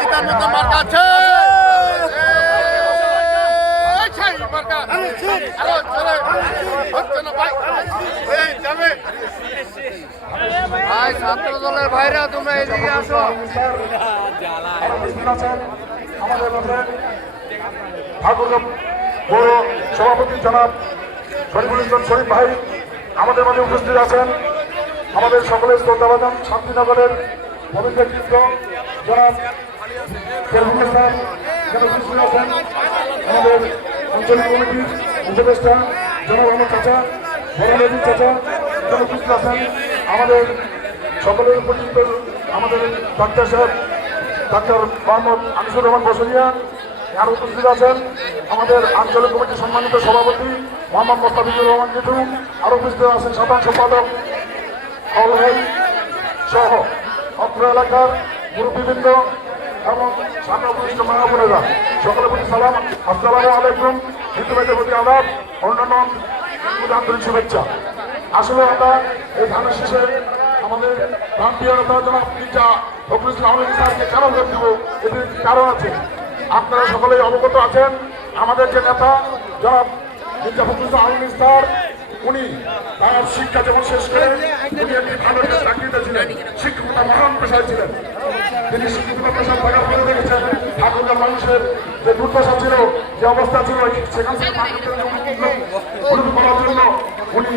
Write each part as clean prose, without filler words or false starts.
জিতার মতো মার্কা আছে। ভাই ছাত্র দলের ভাইরা তোমরা এদিকে আসো। আমাদের ঠাকুরগাঁও পৌর সভাপতি জনাব শরীফুল ইসলাম শরীফ ভাই আমাদের মাঝে উপস্থিত আছেন। আমাদের সকলের শ্রদ্ধাভাজন শান্তিনগরের অভিজ্ঞ জনাব শরীফুল ইসলাম উপস্থিত আছেন। আমাদের আঞ্চলিক কমিটির উপদেষ্টা জনাব আমার চাচা বড় চাচা উপস্থিত আছেন। আমাদের সকলের পরিচিত আমাদের ডাক্তার সাহেব ডাক্তার মোহাম্মদ আনিসুর রহমান বসরিয়া আর উপস্থিত আছেন। আমাদের আঞ্চলিক কমিটির সম্মানিত সভাপতি মোহাম্মদ মোস্তাফিজুর রহমান জিতু আর উপস্থিত আছেন সাধারণ সম্পাদক সহ অত্র এলাকার মুরব্বীবৃন্দ এবং সামনে উপস্থিত মা বোনেরা সকলের প্রতি সালাম, আসসালামু আলাইকুম। হিন্দুদের প্রতি আদাব, অন্যান্য আন্তরিক শুভেচ্ছা। আসলে আমরা এই ধানের শেষে আমাদের প্রান্তীয় নেতা জনাব মির্জা ফখরুল ইসলাম আলমগীর স্যারকে কেন ভোট দিব, এটির কারণ আছে। আপনারা সকলেই অবগত আছেন আমাদের যে নেতা জনাব মির্জা ফখরুল ইসলাম আলমগীর স্যার, উনি তার শিক্ষা যেমন শেষ করে তিনি একটি ভালো চাকরিতে ছিলেন, শিক্ষকতা মহান পেশায় ছিলেন। তিনি শিক্ষকতা পেশায় থাকার পরে দেখেছেন ঠাকুরগাঁও মানুষের যে দুর্দশা ছিল, যে অবস্থা ছিল, সেখান থেকে করার জন্য উনি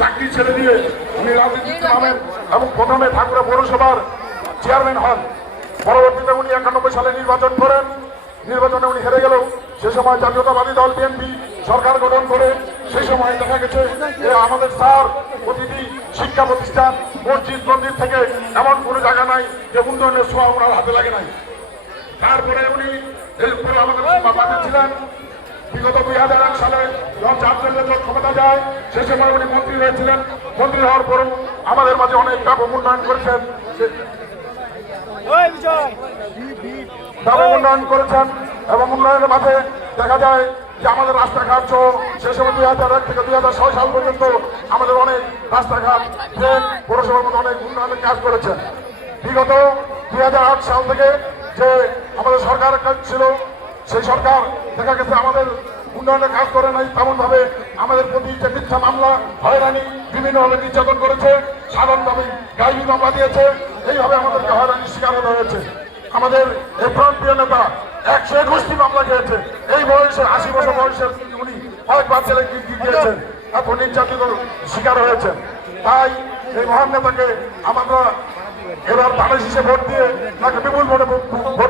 চাকরি ছেড়ে দিয়ে উনি রাজনীতিতে নামেন এবং প্রথমে ঠাকুরা পৌরসভার চেয়ারম্যান হন। পরবর্তীতে উনি 91 সালে নির্বাচন করেন। নির্বাচনে উনি হেরে গেলেও সে সময় জাতীয়তাবাদী দল বিএনপি সরকার গঠন করে সেই সময় দেখা গেছে যে আমাদের স্যার প্রতিটি শিক্ষা প্রতিষ্ঠান মসজিদ মন্দির থেকে এমন কোনো জায়গা নাই যে উন্নয়নের ছোঁয়া ওনার হাতে লাগে নাই। তারপরে উনি আমাদের বাবা ছিলেন। বিগত 2001 সালে যখন জাতীয় ক্ষমতা যায় সে সময় উনি মন্ত্রী হয়েছিলেন। মন্ত্রী হওয়ার পরেও আমাদের মাঝে অনেক ব্যাপক উন্নয়ন করেছেন এবং উন্নয়নের মাঝে দেখা যায় যে আমাদের রাস্তাঘাট সহ সে সময় 2001 থেকে 2006 সাল পর্যন্ত আমাদের অনেক রাস্তাঘাট ট্রেন পৌরসভার মধ্যে অনেক উন্নয়নের কাজ করেছেন। বিগত 2008 সাল থেকে যে আমাদের সরকার ছিল সেই সরকার দেখা গেছে আমাদের উন্নয়নের কাজ করে নাই, তেমনভাবে আমাদের প্রতি যে মিথ্যা মামলা হয়রানি বিভিন্নভাবে নির্যাতন করেছে, সাধারণভাবে গাইবি মামলা দিয়েছে, এইভাবে আমাদেরকে হয়রানির শিকার হতে হয়েছে। আমাদের এই প্রান্তীয় নেতা 121টি মামলা খেয়েছে। এই বয়সে 80 বছর বয়সের উনি কয়েকবার জেলে গিয়েছেন, এত নির্যাতিত শিকার হয়েছেন। তাই এই মহান নেতাকে আমরা এবার ধানের শীষে ভোট দিয়ে তাকে বিপুল ভোটে